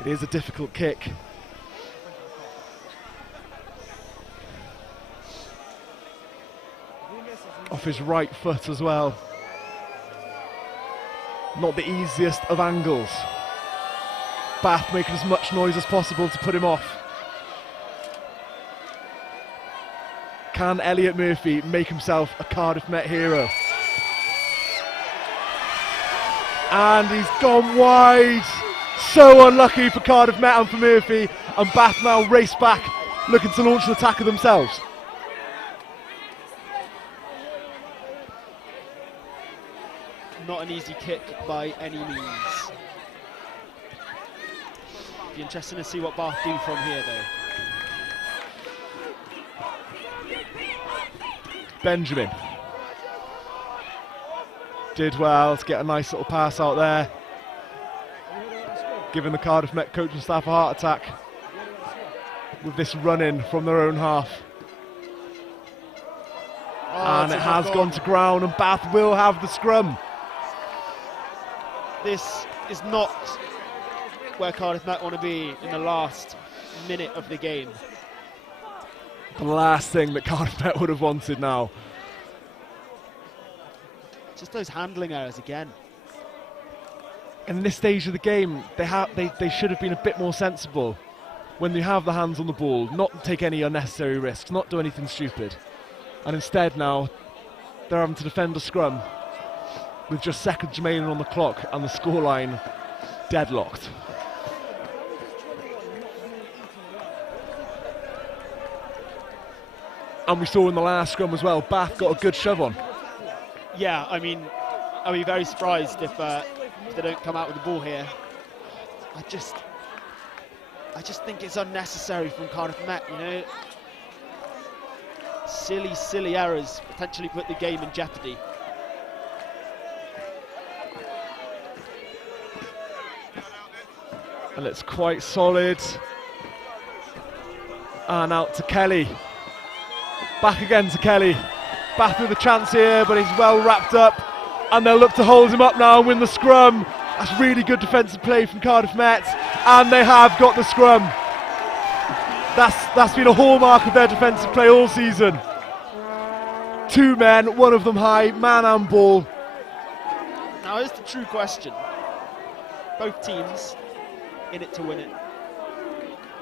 It is a difficult kick. Off his right foot as well. Not the easiest of angles. Bath making as much noise as possible to put him off. Can Elliot Murphy make himself a Cardiff Met hero? And he's gone wide. So unlucky for Cardiff Met and for Murphy. And Bath now race back, looking to launch an attack of themselves. Not an easy kick by any means. Be interesting to see what Bath do from here, though. Benjamin did well to get a nice little pass out there, giving the Cardiff Met coaching staff a heart attack with this run-in from their own half. And it has gone to ground, and Bath will have the scrum. This is not where Cardiff Met want to be in the last minute of the game. The last thing that Cardiff Met would have wanted now. Just those handling errors again. In this stage of the game, they should have been a bit more sensible when they have the hands on the ball, not take any unnecessary risks, not do anything stupid. And instead now, they're having to defend a scrum with just seconds remaining on the clock and the scoreline deadlocked. And we saw in the last scrum as well, Bath got a good shove on. Yeah, I mean, I'll be very surprised if they don't come out with the ball here. I just think it's unnecessary from Cardiff Met, you know. Silly errors potentially put the game in jeopardy. And it's quite solid. And out to Kelly. Back again to Kelly. Bath with a chance here, but he's well wrapped up. And they'll look to hold him up now and win the scrum. That's really good defensive play from Cardiff Met. And they have got the scrum. That's been a hallmark of their defensive play all season. Two men, one of them high, man and ball. Now here's the true question. Both teams in it to win it.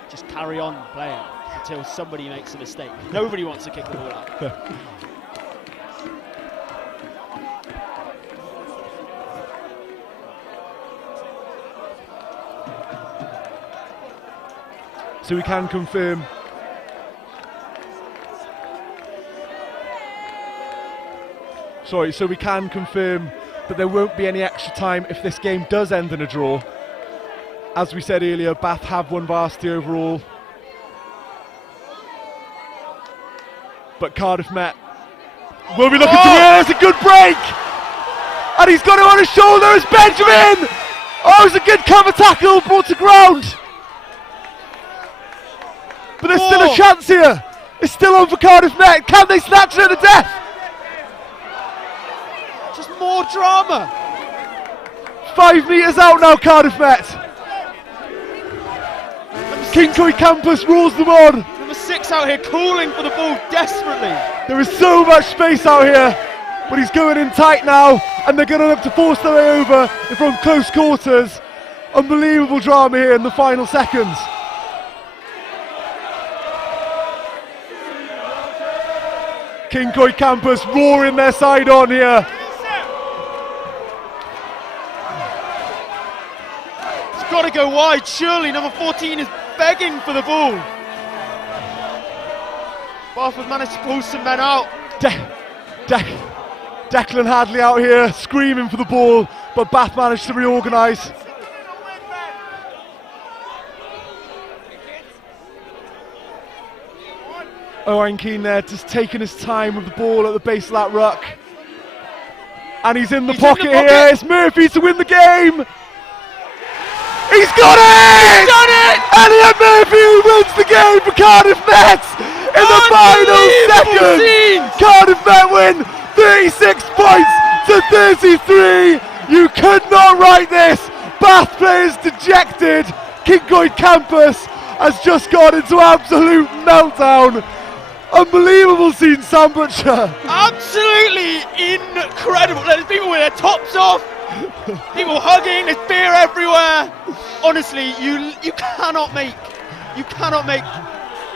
Just carry on playing until somebody makes a mistake. Nobody wants to kick the ball out. So we can confirm that there won't be any extra time if this game does end in a draw. As we said earlier, Bath have won Varsity overall. But Cardiff Met will be looking to win. It's a good break! And he's got it on his shoulder, it's Benjamin! Oh, it's a good cover tackle brought to ground! But there's still a chance here. It's still on for Cardiff Met. Can they snatch it to death? Just more drama. 5 metres out now, Cardiff Met. Kinkoy Campus rules them on. Number 6 out here calling for the ball desperately. There is so much space out here, but he's going in tight now, and they're going to look to force their way over from close quarters. Unbelievable drama here in the final seconds. Kinkoy Campus roaring their side on here. It's got to go wide, surely. Number 14 is begging for the ball. Bath has managed to pull some men out. Declan Hadley out here screaming for the ball, but Bath managed to reorganise. Owain Keane there, just taking his time with the ball at the base of that ruck. And he's in the pocket here. It's Murphy to win the game. He's got it! He's done it! Elliot Murphy wins the game for Cardiff Met in the final seconds. Scenes. Cardiff Met win 36 points to 33. You could not write this. Bath players dejected. Kincoid campus has just gone into absolute meltdown. Unbelievable scene, Sam Butcher. Absolutely incredible. There's people with their tops off, people hugging, there's beer everywhere. Honestly, you cannot make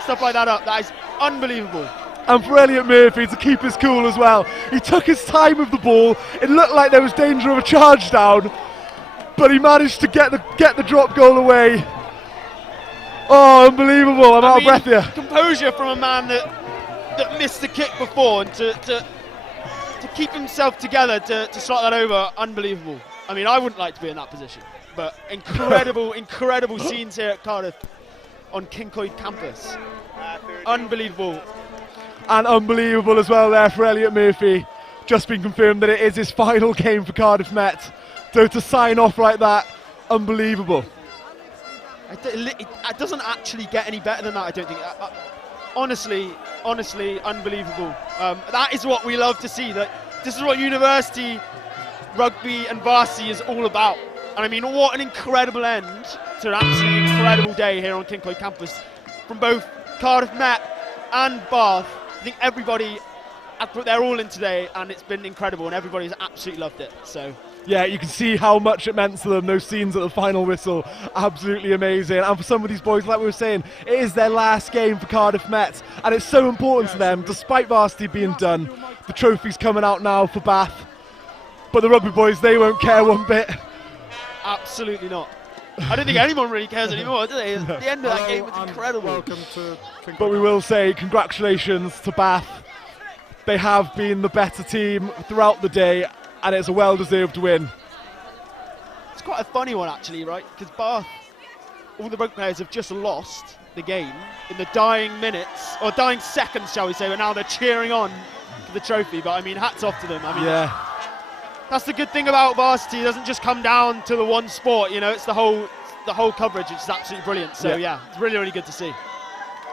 stuff like that up. That is unbelievable. And for Elliot Murphy to keep his cool as well. He took his time with the ball. It looked like there was danger of a charge down, but he managed to get the drop goal away. Oh, unbelievable. I'm out of breath here. Composure from a man that missed the kick before, and to keep himself together to slot that over, unbelievable. I mean, I wouldn't like to be in that position, but incredible scenes here at Cardiff on Kincoid campus. Unbelievable. And unbelievable as well there for Elliot Murphy. Just been confirmed that it is his final game for Cardiff Met. So to sign off like that, unbelievable. It doesn't actually get any better than that, I don't think. Honestly, unbelievable. That is what we love to see. That this is what university rugby and varsity is all about. And I mean, what an incredible end to an absolutely incredible day here on Kincoid campus from both Cardiff Met and Bath. I think everybody has put their all in today, and it's been incredible, and everybody's absolutely loved it. So yeah, you can see how much it meant to them, those scenes at the final whistle, absolutely amazing. And for some of these boys, like we were saying, it is their last game for Cardiff Met, and it's so important to them, despite varsity being done. The trophy's coming out now for Bath, but the rugby boys, they won't care one bit. Absolutely not. I don't think anyone really cares anymore, do they? The end of that game was incredible. Welcome to But we will say congratulations to Bath. They have been the better team throughout the day, and it's a well-deserved win. It's quite a funny one, actually, right? Because Bath, all the rugby players have just lost the game in the dying minutes, or dying seconds, shall we say, but now they're cheering on for the trophy. But I mean, hats off to them. I mean, yeah. That's the good thing about varsity. It doesn't just come down to the one sport, you know, it's the whole coverage, which is absolutely brilliant. So yeah, it's really good to see.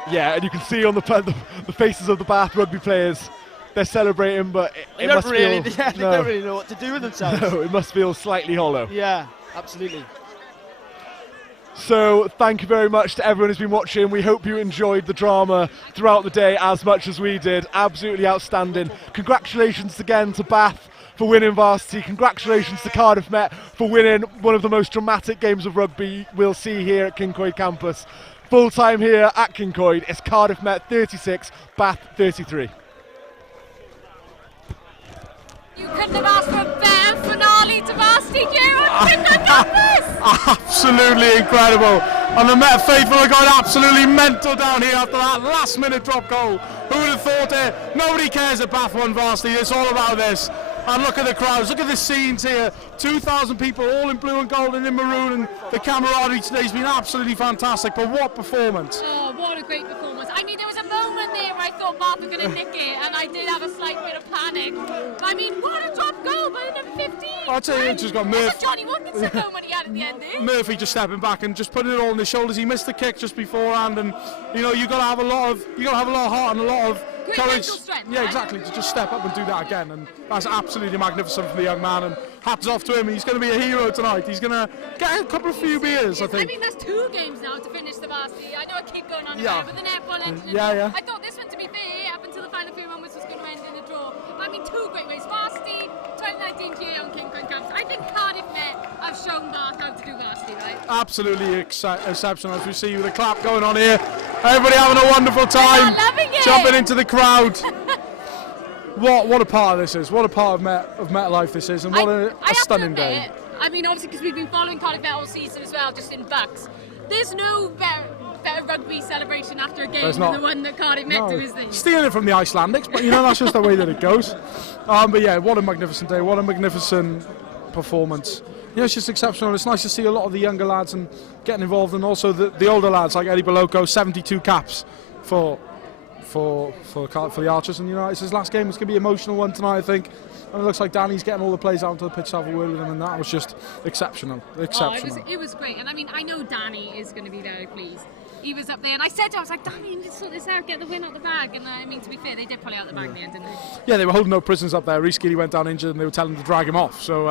Yeah, and you can see on the faces of the Bath rugby players, they're celebrating, but they don't really know what to do with themselves. No, it must feel slightly hollow. Yeah, absolutely. So thank you very much to everyone who's been watching. We hope you enjoyed the drama throughout the day as much as we did. Absolutely outstanding. Congratulations again to Bath for winning varsity. Congratulations to Cardiff Met for winning one of the most dramatic games of rugby we'll see here at Kincoid campus. Full time here at Kincoid, it's Cardiff Met 36, Bath 33. You couldn't have asked for a better finale to varsity here on Kincoid campus! Absolutely incredible. And the Met faithful are going absolutely mental down here after that last minute drop goal. Who would have thought it? Nobody cares at Bath 1 varsity, it's all about this. And look at the crowds, look at the scenes here. 2,000 people all in blue and gold and in maroon, and the camaraderie today has been absolutely fantastic. But what performance! Oh, what a great performance. I mean, there was a moment there where I thought Bath were going to nick it, and I did have a slight bit of panic. I mean, what a drop goal by number 15. I'll tell you, it just got Murphy. That's a Johnny Wilkinson moment he had at the end there. Murphy just stepping back and just putting it all on his shoulders. He missed the kick just beforehand, and you know, you got to have a lot of heart and a lot of courage. Strength, yeah, right? exactly, to just step up and do that again, and that's absolutely magnificent from the young man, and hats off to him. He's going to be a hero tonight. He's going to get a few beers, I think. I mean, that's 2 games now to finish the varsity. I know I keep going on Yeah. about it, but the netball engine. Yeah. I thought this one, to be fair, up until the final few moments was going to end in a draw. But I mean, 2 great ways. Varsity, 2019 here on Kincoid campus. I think Cardiff Met have shown Bath how to do varsity, right? Absolutely exceptional, as we see with the clap going on here. Everybody having a wonderful time. Loving it. Jumping into the crowd. What a part of this is. What a part of Met life this is, and what a stunning day. I mean, obviously, because we've been following Cardiff Met all season as well, just in bucks. There's no better rugby celebration after a game than the one that Cardiff Met do, is there? Stealing it from the Icelandics, but you know, that's just the way that it goes. But yeah, what a magnificent day. What a magnificent performance. You know, it's just exceptional. It's nice to see a lot of the younger lads and getting involved, and also the older lads like Eddie Boloko, 72 caps for the Archers, and you know, it's his last game. It's going to be an emotional one tonight, I think. And it looks like Danny's getting all the plays out onto the pitch to have a word with him, and that was just exceptional. Oh, it was great. And I mean, I know Danny is going to be very pleased. He was up there, and I said to him, I was like, Danny, you need to sort this out, get the win out the bag. And I mean, to be fair, they did pull it out the bag in the end, didn't they? Yeah, they were holding no prisoners up there. Reece Keeley went down injured, and they were telling him to drag him off. So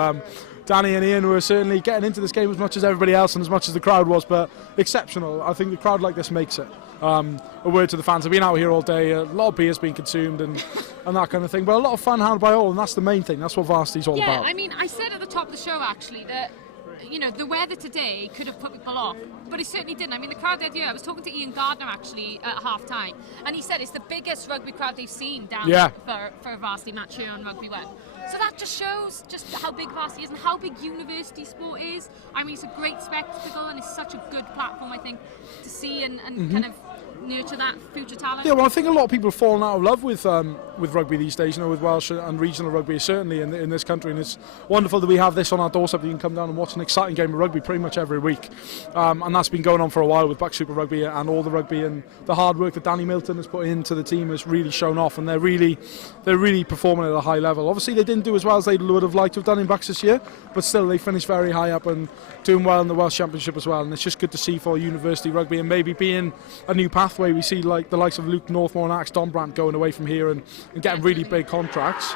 Danny and Ian were certainly getting into this game as much as everybody else and as much as the crowd was, but exceptional. I think the crowd like this makes it. A word to the fans. I've been out here all day. A lot of beer's been consumed and that kind of thing, but a lot of fun had by all, and that's the main thing. That's what Varsity's all about. Yeah, I mean, I said at the top of the show actually that, you know, the weather today could have put people off, but it certainly didn't. I mean, the crowd there, I was talking to Ian Gardner actually at half time, and he said it's the biggest rugby crowd they've seen down for a Varsity match here on Rugby 1. So that just shows just how big Varsity is and how big university sport is. I mean, it's a great spectacle and it's such a good platform, I think, to see and kind of nurture that future talent. Yeah, well, I think a lot of people have fallen out of love with rugby these days, you know, with Welsh and regional rugby, certainly in this country, and it's wonderful that we have this on our doorstep. You can come down and watch an exciting game of rugby pretty much every week, and that's been going on for a while with Buck Super Rugby and all the rugby, and the hard work that Danny Milton has put into the team has really shown off, and they're really performing at a high level. Obviously, they didn't do as well as they would have liked to have done in Bucks this year, but still they finished very high up and doing well in the Welsh Championship as well, and it's just good to see for university rugby and maybe being a new pathway. We see like the likes of Luke Northmore and Axe Donbrandt going away from here and getting really big contracts.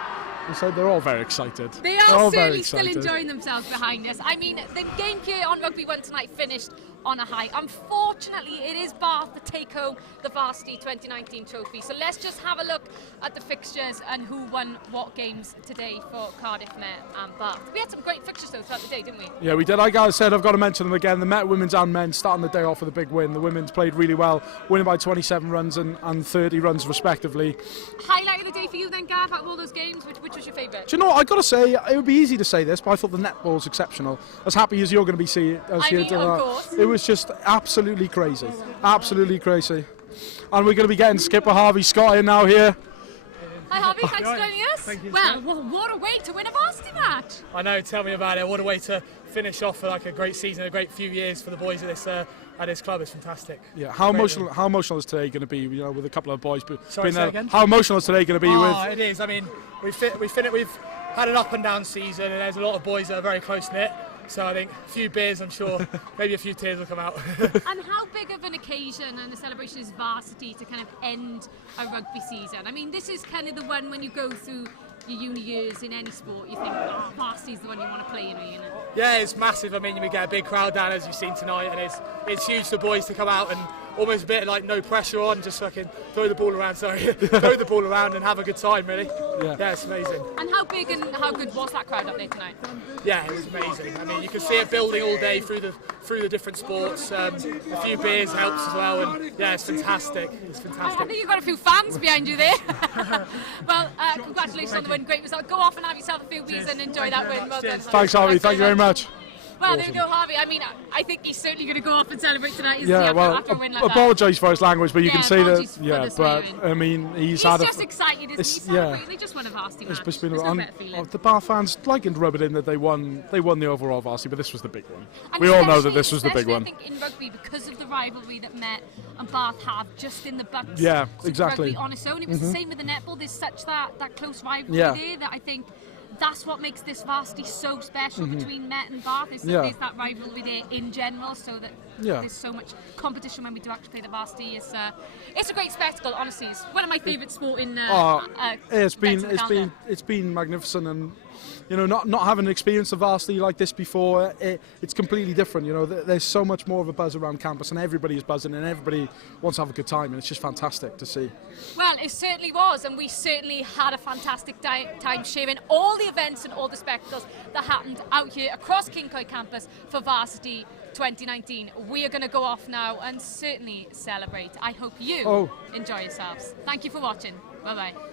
And so they're all very excited. They are certainly still enjoying themselves behind us. I mean, the game here on Rugby 1 tonight finished on a high. Unfortunately, it is Bath that take home the Varsity 2019 trophy. So let's just have a look at the fixtures and who won what games today for Cardiff, Met and Bath. We had some great fixtures though throughout the day, didn't we? Yeah, we did. Like I said, I've got to mention them again. The Met women's and men's starting the day off with a big win. The women's played really well, winning by 27 runs and 30 runs respectively. Highlight of the day for you then, Gav, out of all those games, which was your favourite? Do you know what, I've got to say, it would be easy to say this, but I thought the netball's exceptional. As happy as you're going to be seeing of course. It was just absolutely crazy. Absolutely crazy. And we're going to be getting skipper Harvey Scott in now here. Hi Harvey, thanks for joining us. Thank you. Well, what a way to win a Varsity match. I know, tell me about it. What a way to finish off like a great season, a great few years for the boys at this club. It's fantastic. Yeah, how emotional is today going to be? You know, with a couple of boys. Sorry, say again? How emotional is today going to be? It is. I mean, we've had an up and down season, and there's a lot of boys that are very close knit. So I think a few beers, I'm sure, maybe a few tears will come out. And how big of an occasion and a celebration is Varsity to kind of end a rugby season? I mean, this is kind of the one when you go through your uni years in any sport, you think, oh, Varsity's the one you want to play in, you know? Yeah, it's massive. I mean, we get a big crowd down, as you've seen tonight, and it's huge for boys to come out and almost a bit like no pressure on, just fucking throw the ball around, throw the ball around and have a good time, really. Yeah, it's amazing. And how big and how good was that crowd up there tonight? Yeah, it was amazing. I mean, you can see it building all day through the different sports. A few beers helps as well, and yeah, it's fantastic. It's fantastic. I think you've got a few fans behind you there. Well, congratulations on the win. Great result. Go off and have yourself a few beers and enjoy that win. Well done. Thanks, Harvey. Thank you very much. Well, there we go, Harvey. I mean, I think he's certainly going to go off and celebrate tonight, isn't yeah, he, well, after a win like that? Apologise for his language, but you can see that. Yeah, but I mean, he's had just excited, isn't he? Celebrating. They just won a Varsity match. There's no better feeling. The Bath fans liking to rub it in that they won the overall Varsity, but this was the big one. And we all know that this was the big one. I think in rugby, because of the rivalry that Met and Bath have just in the Bucks. Yeah, exactly. Rugby on its own. It was the same with the netball. There's such that close rivalry there that I think that's what makes this Varsity so special between Met and Bath. There's that rivalry there in general, so that there's so much competition when we do actually play the Varsity. It's a great spectacle. Honestly, it's one of my favourite sport in. It's been magnificent, and you know, not having experienced a Varsity like this before, it's completely different. You know, there's so much more of a buzz around campus, and everybody is buzzing, and everybody wants to have a good time, and it's just fantastic to see. Well, it certainly was, and we certainly had a fantastic time sharing all the events and all the spectacles that happened out here across Kincoy campus for Varsity 2019. We are going to go off now and certainly celebrate. I hope you enjoy yourselves. Thank you for watching. Bye bye.